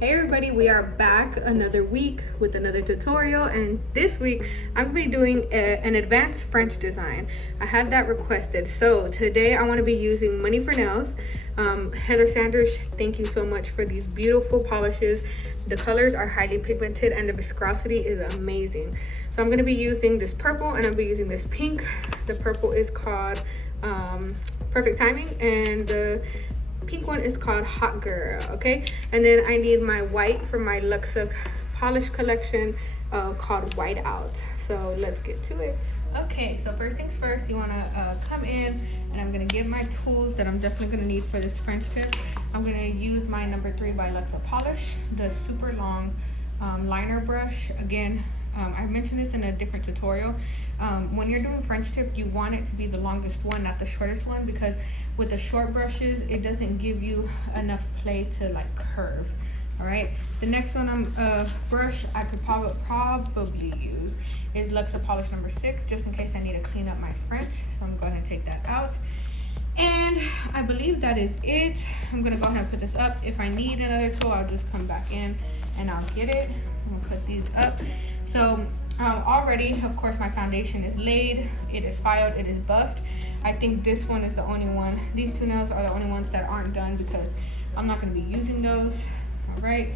Hey everybody, we are back another week with another tutorial, and this week I'm going to be doing an advanced French design. I had that requested, so today I want to be using Money for Nails. Heather Sanders, thank you so much for these beautiful polishes. The colors are highly pigmented and the viscosity is amazing. So I'm going to be using this purple and I'll be using this pink. The purple is called Perfect Timing, and the pink one is called Hot Girl. Okay, and then I need my white from my Luxa polish collection called White Out. So let's get to it. Okay, so first things first, you want to come in, and I'm going to get my tools that I'm definitely going to need for this French tip. I'm going to use my number 3 by Luxa polish, the super long liner brush. Again, I mentioned this in a different tutorial. When you're doing French tip, you want it to be the longest one, not the shortest one, because with the short brushes, it doesn't give you enough play to like curve. All right, the next one brush I could probably use is Luxa polish number 6, just in case I need to clean up my French. So I'm going to take that out. And I believe that is it. I'm gonna go ahead and put this up. If I need another tool, I'll just come back in and I'll get it. I'm gonna put these up. So already, of course, my foundation is laid, it is filed, it is buffed. I think this one is the only one. These two nails are the only ones that aren't done because I'm not gonna be using those, all right?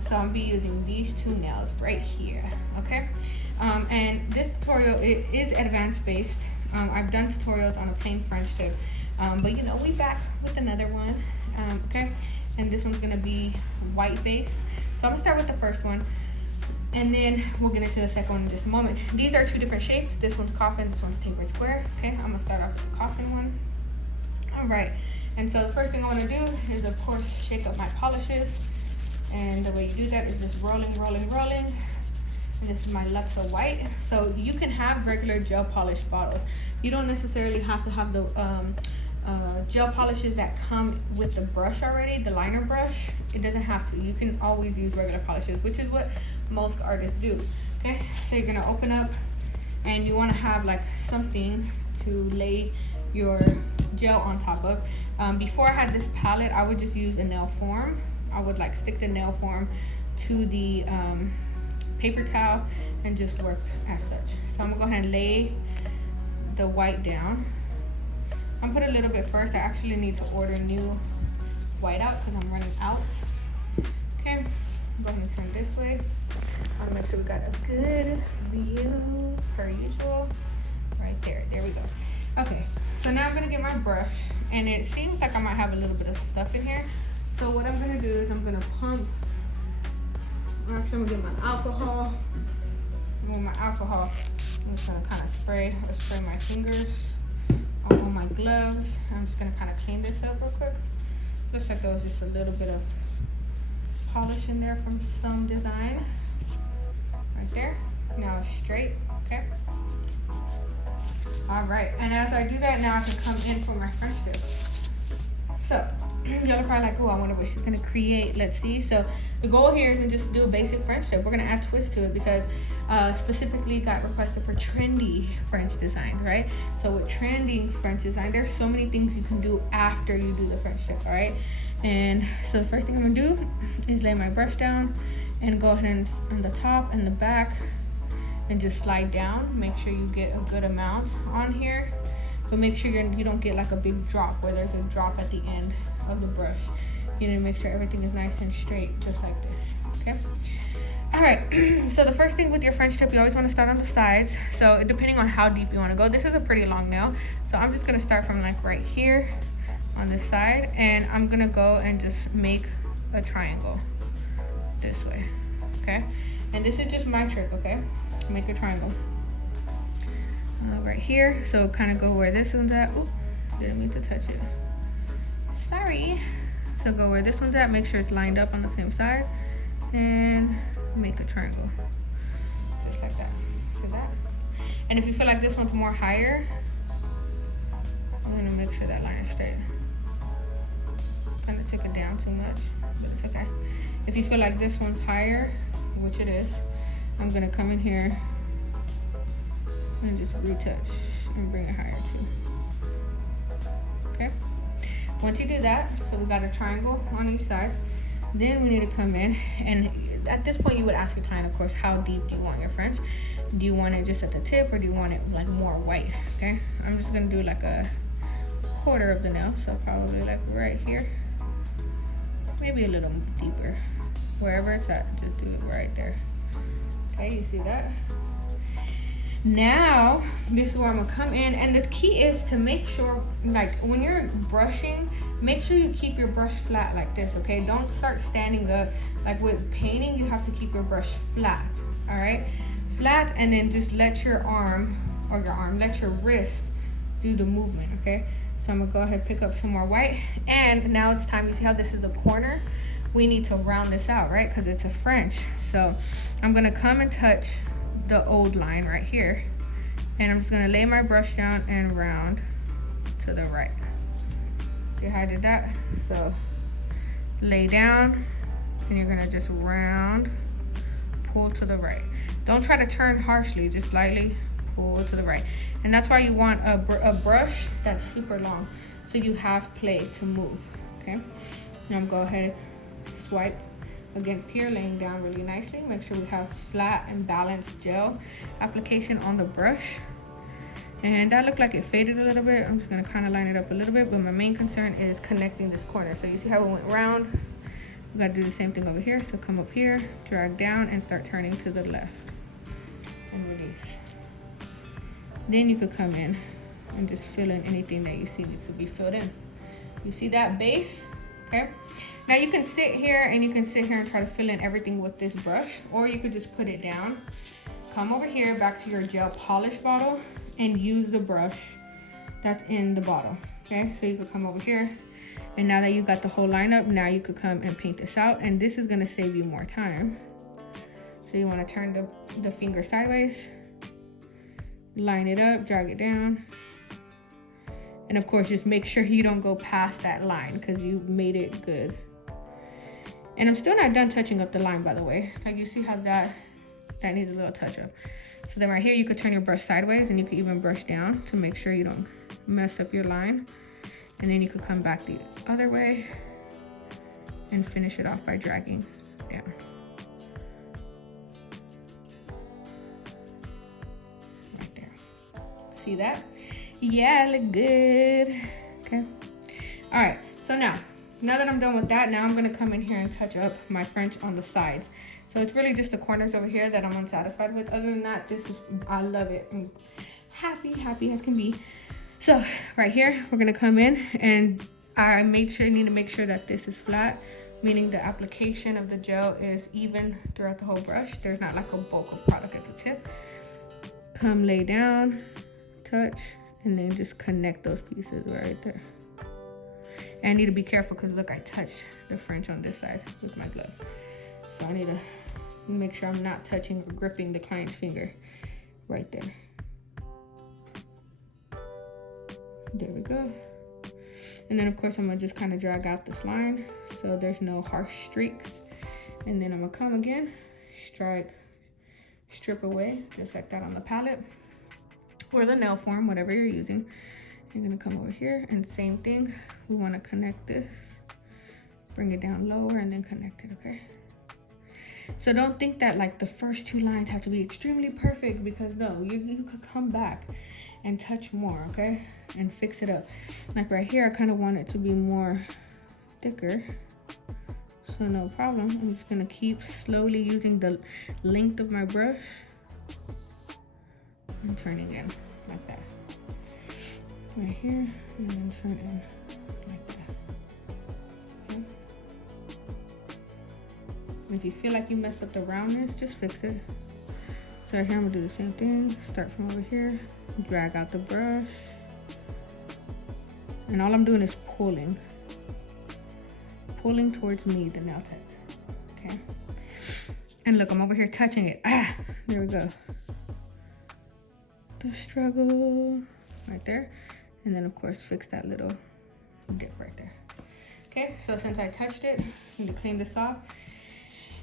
So I'll be using these two nails right here, okay? And this tutorial, it is advanced based. I've done tutorials on a plain French tip, but you know, we back with another one, okay? And this one's gonna be white based. So I'm gonna start with the first one, and then we'll get into the second one in just a moment. These are two different shapes. This one's coffin, this one's tapered square. Okay, I'm gonna start off with the coffin one. All right, and so the first thing I wanna do is, of course, shake up my polishes. And the way you do that is just rolling, rolling, rolling. And this is my Luxa white. So you can have regular gel polish bottles. You don't necessarily have to have the gel polishes that come with the brush already, the liner brush. It doesn't have to. You can always use regular polishes, which is what most artists do. Okay, so you're gonna open up, and you want to have like something to lay your gel on top of. Before I had this palette, I would just use a nail form. I would like stick the nail form to the paper towel and just work as such. So I'm gonna go ahead and lay the white down. I'm gonna put a little bit first. I actually need to order new white out because I'm running out. Okay, I'm going to turn this way. I want to make sure we got a good view per usual. Right there, there we go. Okay, so now I'm gonna get my brush, and it seems like I might have a little bit of stuff in here. So what I'm gonna do is I'm gonna pump. Actually, I'm gonna get my alcohol. With my alcohol, I'm just gonna kind of spray my fingers on my gloves. I'm just gonna kind of clean this up real quick. Looks like there was just a little bit of polish in there from some design. Right there. Now it's straight, okay? All right, and as I do that, now I can come in for my French tip. So, y'all are probably like, oh, I wonder what she's gonna create. Let's see. So the goal here isn't just to do a basic French tip. We're gonna add twist to it because specifically got requested for trendy French design, right? So with trendy French design, there's so many things you can do after you do the French tip, all right? And so the first thing I'm gonna do is lay my brush down and go ahead and on the top and the back and just slide down. Make sure you get a good amount on here, but make sure you don't get like a big drop where there's a drop at the end of the brush. You need to make sure everything is nice and straight, just like this, okay? All right, so the first thing with your French tip, you always want to start on the sides. So depending on how deep you want to go, this is a pretty long nail. So I'm just gonna start from like right here on this side, and I'm gonna go and just make a triangle this way, okay? And this is just my trick, okay? Make a triangle right here. So kind of go where this one's at. Oop, didn't mean to touch it. Sorry. So go where this one's at. Make sure it's lined up on the same side, and make a triangle, just like that. See that? And if you feel like this one's more higher, I'm gonna make sure that line is straight. Kind of took it down too much, but it's okay. If you feel like this one's higher, which it is, I'm gonna come in here and just retouch and bring it higher too. Okay. Once you do that, so we got a triangle on each side, Then we need to come in, and at this point you would ask your client, of course, how deep do you want your French? Do you want it just at the tip, or do you want it like more white? Okay, I'm just gonna do like a quarter of the nail, so probably like right here, maybe a little deeper, wherever it's at, just do it right there. Okay, you see that? Now this is where I'm gonna come in, and the key is to make sure, like when you're brushing, make sure you keep your brush flat like this. Okay, don't start standing up. Like with painting, you have to keep your brush flat. All right, flat, and then just let your arm, let your wrist do the movement. Okay, so I'm gonna go ahead and pick up some more white, and now it's time. You see how this is a corner? We need to round this out, right? Because it's a French. So I'm gonna come and touch the old line right here, and I'm just gonna lay my brush down and round to the right. See how I did that? So lay down, and you're gonna just round, pull to the right. Don't try to turn harshly, just slightly pull to the right. And that's why you want a brush that's super long, so you have play to move. Okay, now I'm gonna go ahead and swipe against here, laying down really nicely. Make sure we have flat and balanced gel application on the brush. And that looked like it faded a little bit. I'm just gonna kind of line it up a little bit, but my main concern is connecting this corner. So you see how it went round? We gotta do the same thing over here. So come up here, drag down, and start turning to the left and release. Then you could come in and just fill in anything that you see needs to be filled in. You see that base? Okay, now you can sit here and try to fill in everything with this brush, or you could just put it down, come over here back to your gel polish bottle, and use the brush that's in the bottle. Okay, so you could come over here, and now that you got the whole lineup, now you could come and paint this out, and this is gonna save you more time. So you want to turn the finger sideways, line it up, drag it down. And of course, just make sure you don't go past that line, because you made it good. And I'm still not done touching up the line, by the way. Like you see how that needs a little touch up. So then right here, you could turn your brush sideways, and you could even brush down to make sure you don't mess up your line. And then you could come back the other way and finish it off by dragging down. Right there. See that? Yeah, look good. Okay. All right, so now that I'm done with that, now I'm gonna come in here and touch up my French on the sides. So it's really just the corners over here that I'm unsatisfied with. Other than that, I love it. I'm happy as can be. So right here, we're gonna come in, and I need to make sure that this is flat, meaning the application of the gel is even throughout the whole brush. There's not like a bulk of product at the tip. Come lay down, touch, and then just connect those pieces right there. And I need to be careful, because look, I touched the French on this side with my glove. So I need to make sure I'm not touching or gripping the client's finger right there. There we go. And then of course, I'm gonna just kind of drag out this line so there's no harsh streaks. And then I'm gonna come again, strip away, just like that on the palette, or the nail form, whatever you're using. You're gonna come over here, and same thing. We wanna connect this, bring it down lower, and then connect it, okay? So don't think that like the first two lines have to be extremely perfect, because no, you could come back and touch more, okay? And fix it up. Like right here, I kind of want it to be more thicker. So no problem. I'm just gonna keep slowly using the length of my brush and turning in like that. Right here, and then turn in like that. Okay. And if you feel like you messed up the roundness, just fix it. So right here, I'm gonna do the same thing. Start from over here, drag out the brush. And all I'm doing is pulling towards me, the nail tip, okay? And look, I'm over here touching it. Ah, there we go. The struggle, right there. And then of course, fix that little dip right there. Okay, so since I touched it, I need to clean this off.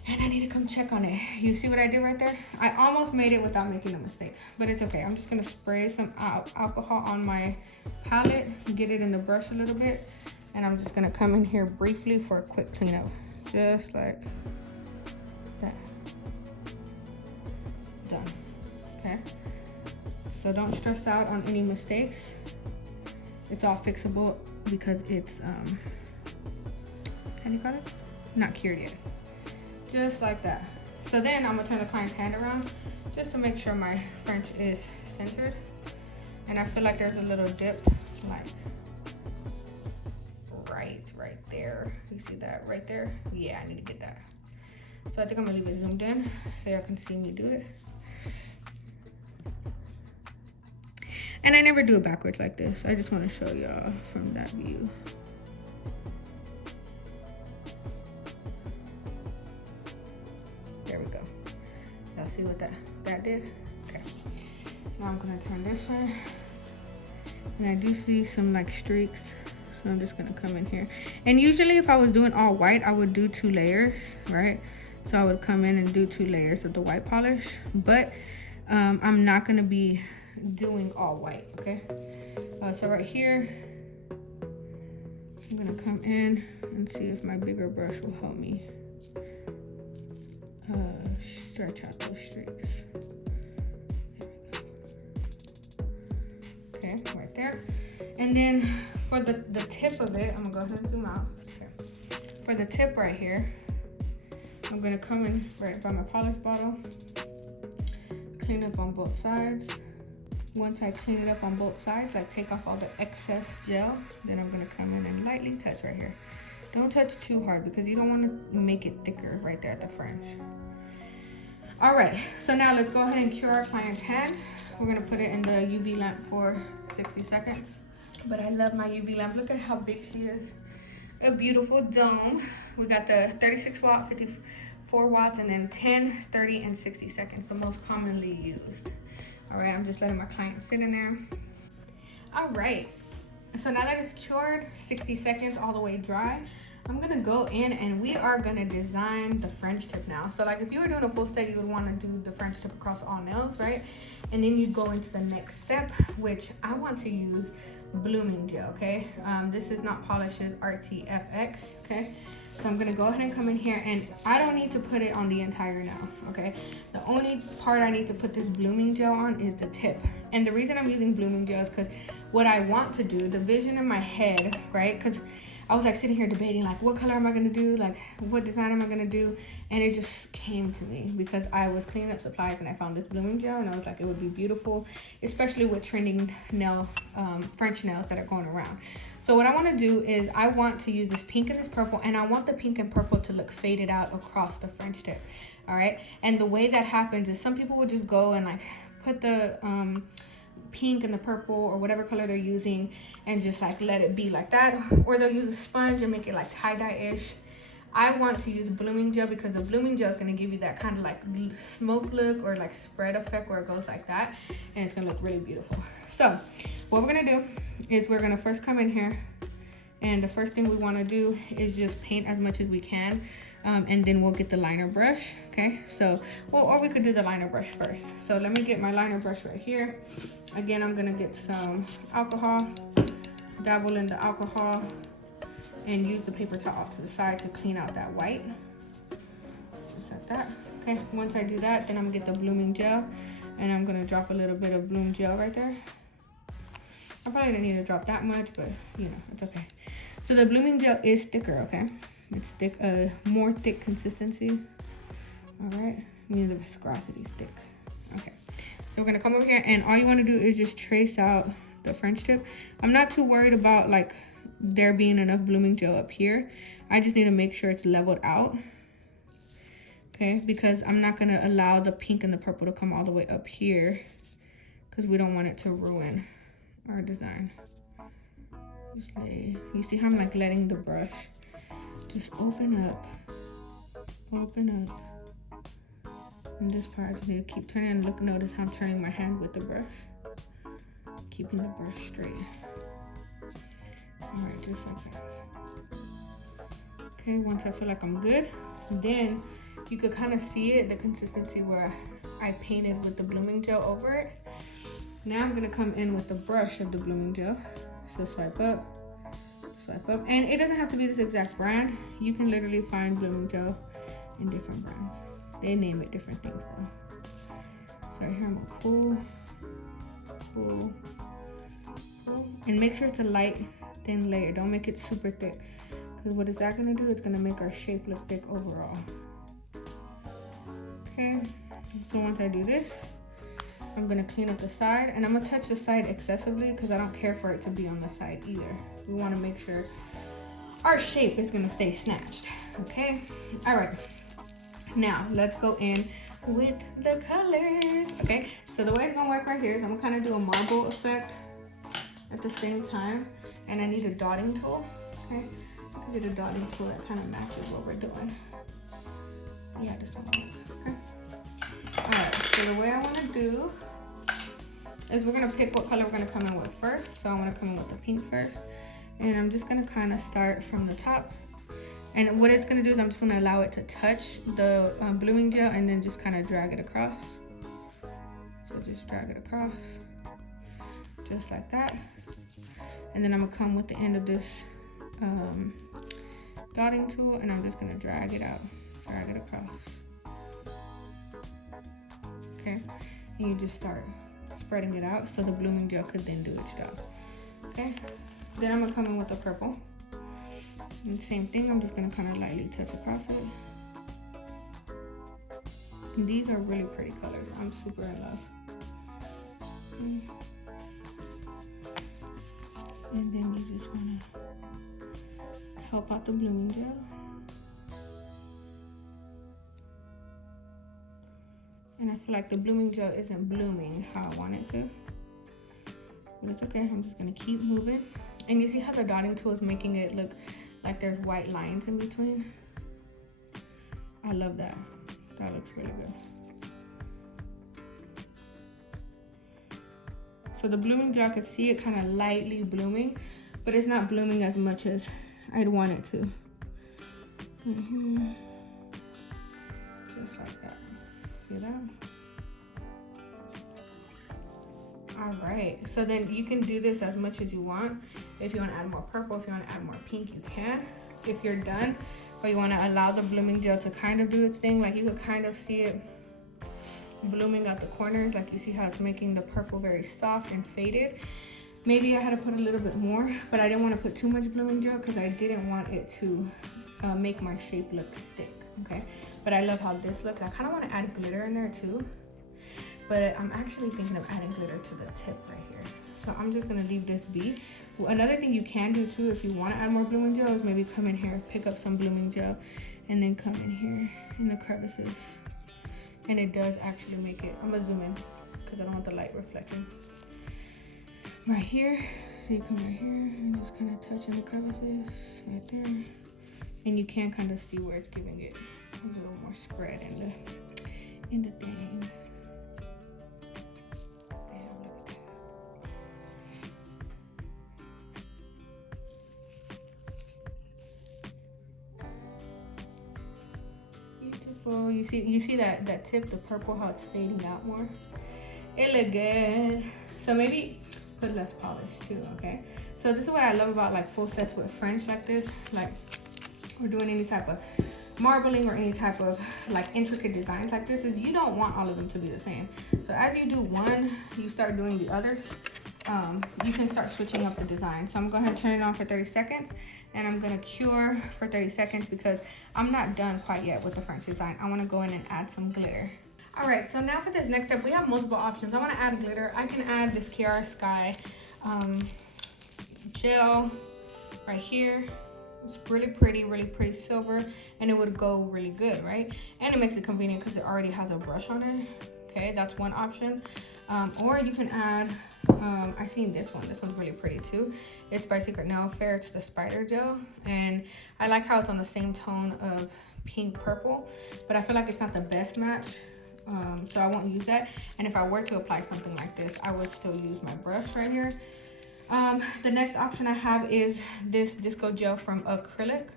And I need to come check on it. You see what I did right there? I almost made it without making a mistake, but it's okay. I'm just gonna spray some alcohol on my palette, get it in the brush a little bit, and I'm just gonna come in here briefly for a quick cleanup. just like that. Done. Okay, so don't stress out on any mistakes. It's all fixable because it's how do you call it? Not cured yet. Just like that. So then I'm gonna turn the client's hand around just to make sure my French is centered. And I feel like there's a little dip, like right there. You see that right there? Yeah, I need to get that. So I think I'm gonna leave it zoomed in so y'all can see me do it. And I never do it backwards like this. I just want to show y'all from that view. There we go. Y'all see what that did? Okay. Now I'm gonna turn this way. And I do see some like streaks. So I'm just gonna come in here. And usually if I was doing all white, I would do 2 layers, right? So I would come in and do 2 layers of the white polish. But I'm not gonna be doing all white, okay? So right here, I'm gonna come in and see if my bigger brush will help me stretch out those streaks. Okay, right there. And then for the tip of it, I'm gonna go ahead and zoom out. Okay. For the tip right here, I'm gonna come in right by my polish bottle, clean up on both sides. Once I clean it up on both sides, like take off all the excess gel, then I'm gonna come in and lightly touch right here. Don't touch too hard because you don't wanna make it thicker right there at the fringe. All right, so now let's go ahead and cure our client's hand. We're gonna put it in the UV lamp for 60 seconds. But I love my UV lamp. Look at how big she is. A beautiful dome. We got the 36 watt, 54 watts, and then 10, 30, and 60 seconds, the most commonly used. All right, I'm just letting my client sit in there. All right, so now that it's cured, 60 seconds all the way dry, I'm gonna go in and we are gonna design the French tip now. So like if you were doing a full set, you would wanna do the French tip across all nails, right? And then you'd go into the next step, which I want to use blooming gel, okay? This is Not Polish's RTFX, okay? So I'm gonna go ahead and come in here, and I don't need to put it on the entire nail, okay? The only part I need to put this blooming gel on is the tip. And the reason I'm using blooming gel is because what I want to do, the vision in my head, right? Because I was like sitting here debating like what color am I gonna do, like what design am I gonna do, and it just came to me because I was cleaning up supplies and I found this blooming gel and I was like it would be beautiful, especially with trending nail French nails that are going around. So what I want to do is I want to use this pink and this purple, and I want the pink and purple to look faded out across the French tip. All right, and the way that happens is some people would just go and like put the pink and the purple or whatever color they're using and just like let it be like that, or they'll use a sponge and make it like tie-dye-ish. I want to use blooming gel because the blooming gel is going to give you that kind of like smoke look or like spread effect where it goes like that, and it's going to look really beautiful. So what we're going to do is we're going to first come in here, and the first thing we want to do is just paint as much as we can, and then we'll get the liner brush. Okay, so well, or we could do the liner brush first. So let me get my liner brush right here. Again, I'm gonna get some alcohol, dabble in the alcohol, and use the paper towel to the side to clean out that white. Just like that. Okay, once I do that, then I'm gonna get the blooming gel, and I'm gonna drop a little bit of bloom gel right there. I probably didn't need to drop that much, but you know, it's okay. So the blooming gel is thicker, okay? It's thick, more thick consistency. All right, meaning the viscosity is thick. Okay, so we're gonna come over here, and all you wanna do is just trace out the French tip. I'm not too worried about like there being enough blooming gel up here. I just need to make sure it's leveled out. Okay, because I'm not gonna allow the pink and the purple to come all the way up here because we don't want it to ruin our design. Just lay. You see how I'm like letting the brush just open up. And this part I just need to keep turning, and look, notice how I'm turning my hand with the brush, keeping the brush straight. All right, just like that. Okay, once I feel like I'm good, then you could kind of see it, the consistency where I painted with the blooming gel over it. Now I'm gonna come in with the brush of the blooming gel. So swipe up, swipe up. And it doesn't have to be this exact brand. You can literally find blooming gel in different brands. They name it different things though. So right here I'm gonna pull. And make sure it's a light, thin layer. Don't make it super thick. Because what is that gonna do? It's gonna make our shape look thick overall. Okay, so once I do this, I'm gonna clean up the side, and I'm gonna touch the side excessively because I don't care for it to be on the side either. We wanna make sure our shape is gonna stay snatched, okay? All right, now let's go in with the colors, okay? So the way it's gonna work right here is I'm gonna kind of do a marble effect at the same time, and I need a dotting tool, okay? I get a dotting tool that kind of matches what we're doing. Yeah, this one. Okay. All right, so the way I want to do is we're gonna pick what color we're gonna come in with first. So I want to come in with the pink first, and I'm just gonna kind of start from the top. And what it's gonna do is I'm just gonna allow it to touch the blooming gel, and then just kind of drag it across. So just drag it across, just like that. And then I'm gonna come with the end of this dotting tool, and I'm just gonna drag it out, drag it across. Okay, and you just start spreading it out so the blooming gel could then do its job. Okay, then I'm gonna come in with the purple. And same thing, I'm just gonna kind of lightly touch across it. And these are really pretty colors. I'm super in love. And then you just wanna help out the blooming gel. And I feel like the blooming gel isn't blooming how I want it to. But it's okay, I'm just gonna keep moving. And you see how the dotting tool is making it look like there's white lines in between? I love that. That looks really good. So the blooming gel, I could see it kind of lightly blooming, but it's not blooming as much as I'd want it to. Just like that. See that? All right, so then you can do this as much as you want. If you want to add more purple, if you want to add more pink, you can. If you're done, or you want to allow the blooming gel to kind of do its thing, like you could kind of see it blooming at the corners, like you see how it's making the purple very soft and faded. Maybe I had to put a little bit more, but I didn't want to put too much blooming gel because I didn't want it to make my shape look thick, okay? But I love how this looks. I kind of want to add glitter in there too, but I'm actually thinking of adding glitter to the tip right here. So I'm just gonna leave this be. Another thing you can do too, if you want to add more blooming gel, is maybe come in here, pick up some blooming gel, and then come in here in the crevices. And it does actually make it, I'm gonna zoom in because I don't want the light reflecting. Right here, so you come right here and just kind of touch in the crevices right there. And you can kind of see where it's giving it a little more spread in the thing. Beautiful. You see that tip, the purple, how it's fading out more. It look good. So maybe put less polish too, okay? So this is what I love about like full sets with French like this, like we're doing any type of marbling or any type of like intricate designs like this, is you don't want all of them to be the same. So as you do one, you start doing the others. You can start switching up the design. So I'm going to turn it on for 30 seconds and I'm going to cure for 30 seconds because I'm not done quite yet with the French design. I want to go in and add some glitter. All right, so now for this next step, we have multiple options. I want to add glitter. I can add this Kiara Sky gel right here. It's really pretty silver, and it would go really good, right? And it makes it convenient because it already has a brush on it. Okay, that's one option. Or you can add, I seen this one. This one's really pretty too. It's by Secret Nail Fair. It's the spider gel, and I like how it's on the same tone of pink purple, but I feel like it's not the best match. So I won't use that. And if I were to apply something like this, I would still use my brush right here. The next option I have is this disco gel from Acrylic.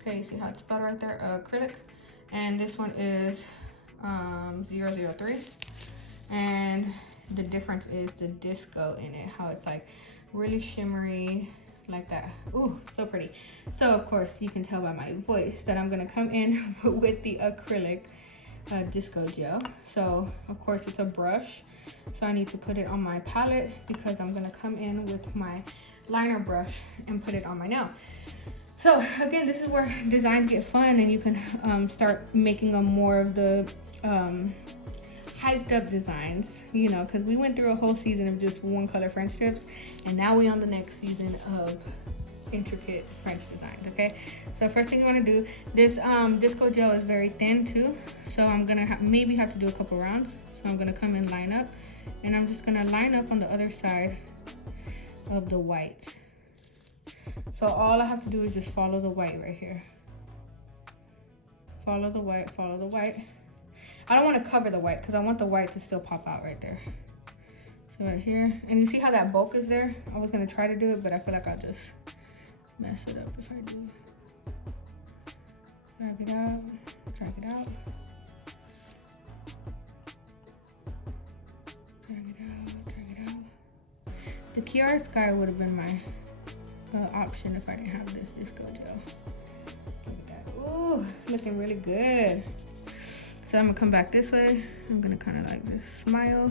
Okay, you see how it's spelled right there, Acrylic. And this one is 003. And the difference is the disco in it, how it's like really shimmery, like that. Ooh, so pretty. So of course you can tell by my voice that I'm gonna come in with the acrylic disco gel. So of course it's a brush, so I need to put it on my palette because I'm gonna come in with my liner brush and put it on my nail. So again, this is where designs get fun, and you can start making them more of the hyped up designs, you know, because we went through a whole season of just one color French tips, and now we on the next season of intricate French designs. Okay, so first thing you want to do, this disco gel is very thin too, so I'm gonna maybe have to do a couple rounds. So I'm gonna come and line up, and I'm just gonna line up on the other side of the white. So all I have to do is just follow the white right here. Follow the white, follow the white. I don't want to cover the white because I want the white to still pop out right there. So right here, and you see how that bulk is there? I was gonna try to do it, but I feel like I'll just mess it up if I do. Drag it out, drag it out. Drag it out, drag it out. The Kiara Sky would have been my option if I didn't have this disco gel. Look at that. Ooh, looking really good. So I'm gonna come back this way. I'm gonna kind of like just smile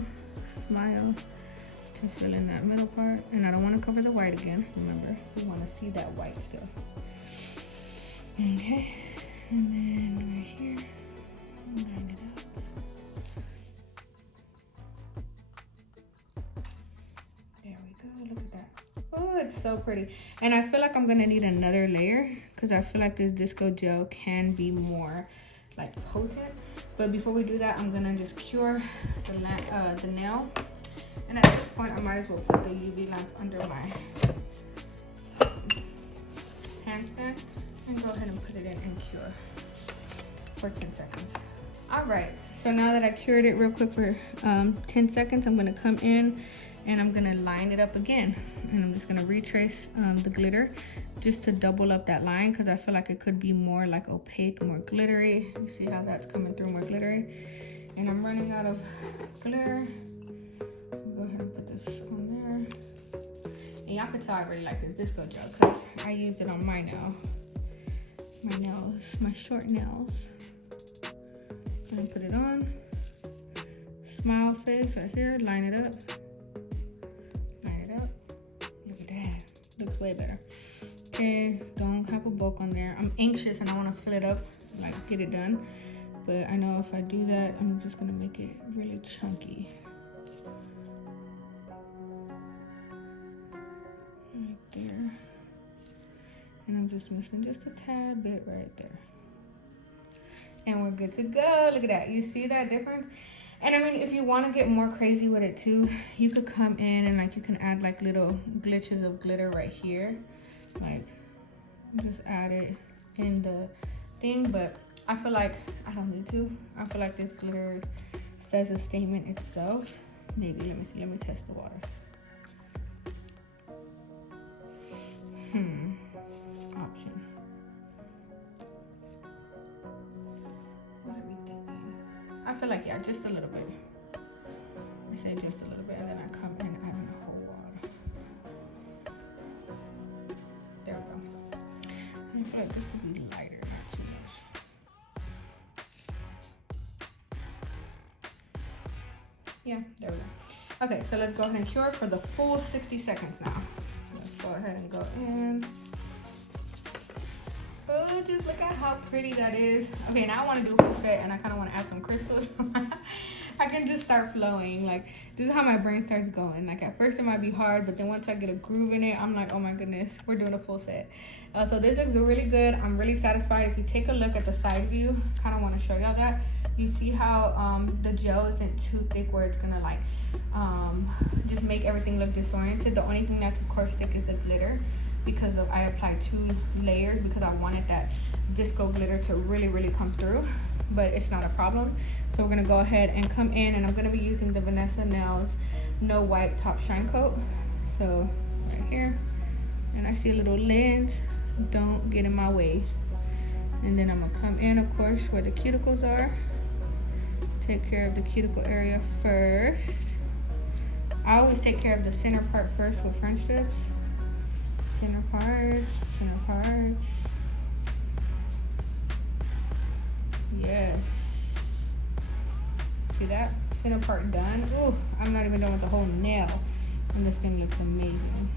to fill in that middle part. And I don't want to cover the white again. Remember, we want to see that white still. Okay, and then right here, line it up. There we go, look at that. Oh, it's so pretty. And I feel like I'm gonna need another layer because I feel like this disco gel can be more like potent. But before we do that, I'm gonna just cure the nail. And at this point, I might as well put the UV lamp under my handstand and go ahead and put it in and cure for 10 seconds. All right, so now that I cured it real quick for 10 seconds, I'm gonna come in and I'm gonna line it up again. And I'm just gonna retrace the glitter just to double up that line because I feel like it could be more like opaque, more glittery. You see how that's coming through more glittery? And I'm running out of glitter. So go ahead and put this on there. And y'all can tell I really like this disco gel because I used it on my nail. My nails, my short nails. And put it on. Smile face right here, line it up. Looks way better. Okay, don't have a bulk on there. I'm anxious and I want to fill it up, like get it done. But I know if I do that, I'm just gonna make it really chunky. Right there. And I'm just missing just a tad bit right there. And we're good to go. Look at that. You see that difference? And I mean, if you want to get more crazy with it too, you could come in and like you can add like little glitches of glitter right here. Like just add it in the thing, but I feel like I don't need to. I feel like this glitter says a statement itself. Maybe, let me see, let me test the water. Option. What are we thinking? I feel like, yeah, just a little bit. I say just a little bit, and then I come in and add in a whole water. There we go. And I feel like this could be lighter, not too much. Yeah, there we go. Okay, so let's go ahead and cure for the full 60 seconds now. Let's go ahead and go in. Oh, just look at how pretty that is. Okay, now I want to do a full set and I kind of want to add some crystals. I can just start flowing. Like, this is how my brain starts going. Like, at first it might be hard, but then once I get a groove in it, I'm like, oh my goodness, we're doing a full set. So this looks really good. I'm really satisfied. If you take a look at the side view, kind of want to show y'all that. You see how the gel isn't too thick where it's gonna like just make everything look disoriented. The only thing that's of course thick is the glitter, because of I applied 2 layers because I wanted that disco glitter to really come through, but it's not a problem. So we're gonna go ahead and come in, and I'm gonna be using the Vanessa Nails No Wipe Top Shine Coat. So right here, and I see a little lens, don't get in my way. And then I'm gonna come in, of course, where the cuticles are. Take care of the cuticle area first. I always take care of the center part first with French tips. Center parts, center parts. Yes. See that? Center part done. Ooh, I'm not even done with the whole nail. And this thing looks amazing.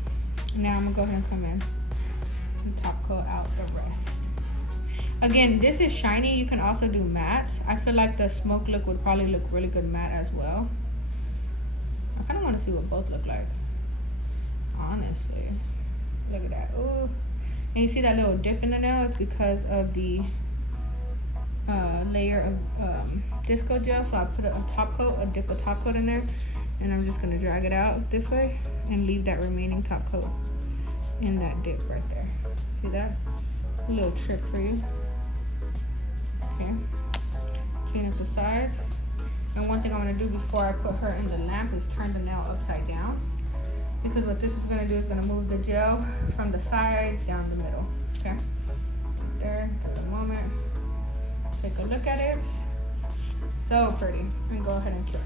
Now I'm gonna go ahead and come in and top coat out the rest. Again, this is shiny. You can also do mattes. I feel like the smoke look would probably look really good matte as well. I kind of want to see what both look like. Honestly. Look at that. Ooh. And you see that little dip in the nail? It's because of the layer of disco gel. So I put a top coat, a dip of top coat in there. And I'm just going to drag it out this way and leave that remaining top coat in that dip right there. See that? A little trick for you. Okay. Clean up the sides. And one thing I'm going to do before I put her in the lamp is turn the nail upside down. Because what this is going to do is going to move the gel from the sides down the middle. Okay. Right there. Take a moment. Take a look at it. So pretty. And go ahead and cure.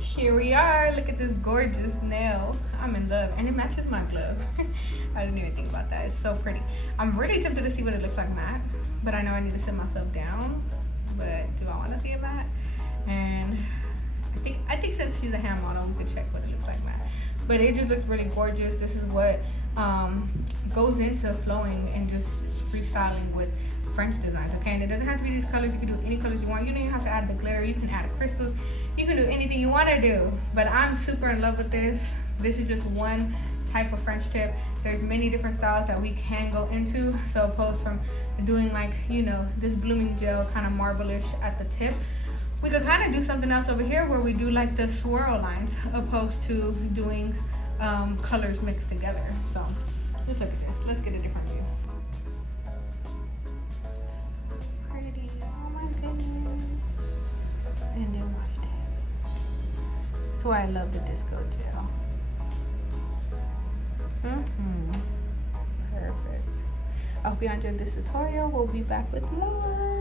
Here we are. Look at this gorgeous nail. I'm in love. And it matches my glove. I didn't even think about that. It's so pretty. I'm really tempted to see what it looks like matte. But I know I need to sit myself down. But do I want to see it matte? And I think since she's a hand model, we could check what it looks like matte. But it just looks really gorgeous. This is what goes into flowing and just freestyling with French designs, okay? And it doesn't have to be these colors. You can do any colors you want. You don't even have to add the glitter. You can add crystals. You can do anything you want to do. But I'm super in love with this. This is just one type of French tip. There's many different styles that we can go into. So opposed from doing like, you know, this blooming gel kind of marble-ish at the tip, we could kind of do something else over here where we do like the swirl lines opposed to doing colors mixed together. So let's look at this. Let's get a different view. Pretty. Oh my goodness. And then watch this. That's why I love the disco gel. Perfect. I hope you enjoyed this tutorial. We'll be back with more.